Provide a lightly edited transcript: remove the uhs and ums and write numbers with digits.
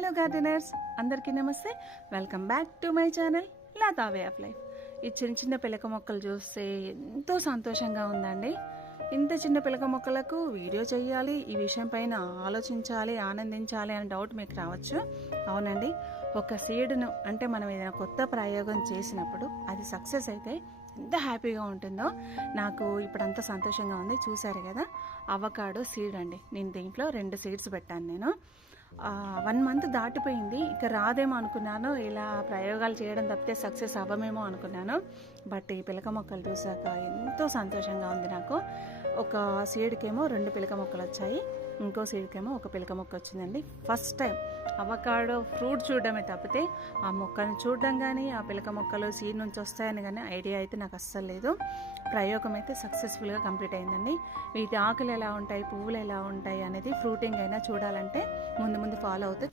Hello gardeners, అందరికీ నమస్తే. Welcome back to my channel Latha way of life. ఈ చిన్న చిన్న పిలక మొక్కలు చూస్తే ఎంతో సంతోషంగా ఉందండి. ఇంత చిన్న పిలక మొక్కలకు వీడియో చేయాలి, ఈ విషయం పైన ఆలోచించాలి, ఆనందించాలి అనే డౌట్ మీకు రావచ్చు. అవునండి, ఒక సీడ్ను అంటే మనం ఏదైనా కొత్త ప్రయోగం చేసినప్పుడు అది సక్సెస్ అయితే ఎంత హ్యాపీగా ఉంటుందో నాకు ఇప్పుడు అంత సంతోషంగా ఉంది. చూసారు కదా, అవకాడో సీడ్ అండి. నేను దీంట్లో 2 సీడ్స్ పెట్టాను. నేను 1 మంత్ దాటిపోయింది, ఇక రాదేమో అనుకున్నాను. ఇలా ప్రయోగాలు చేయడం తప్పితే సక్సెస్ అవ్వమేమో అనుకున్నాను. బట్ ఈ పిలక మొక్కలు చూసాక ఎంతో సంతోషంగా ఉంది నాకు. ఒక సీడ్కేమో 2 పిలక మొక్కలు వచ్చాయి, ఇంకో సీడ్కేమో 1 పిలక మొక్క వచ్చిందండి. ఫస్ట్ టైం అవకాడో ఫ్రూట్ చూడడమే తప్పితే ఆ మొక్కను చూడడం కానీ ఆ పిలక మొక్కలు సీడ్ నుంచి వస్తాయని కానీ ఐడియా అయితే నాకు అస్సలు లేదు. ప్రయోగం అయితే సక్సెస్ఫుల్గా కంప్లీట్ అయిందండి. వీటి ఆకులు ఎలా ఉంటాయి, పువ్వులు ఎలా ఉంటాయి అనేది ఫ్రూటింగ్ అయినా చూడాలంటే ముందు ఫాలో అవుతే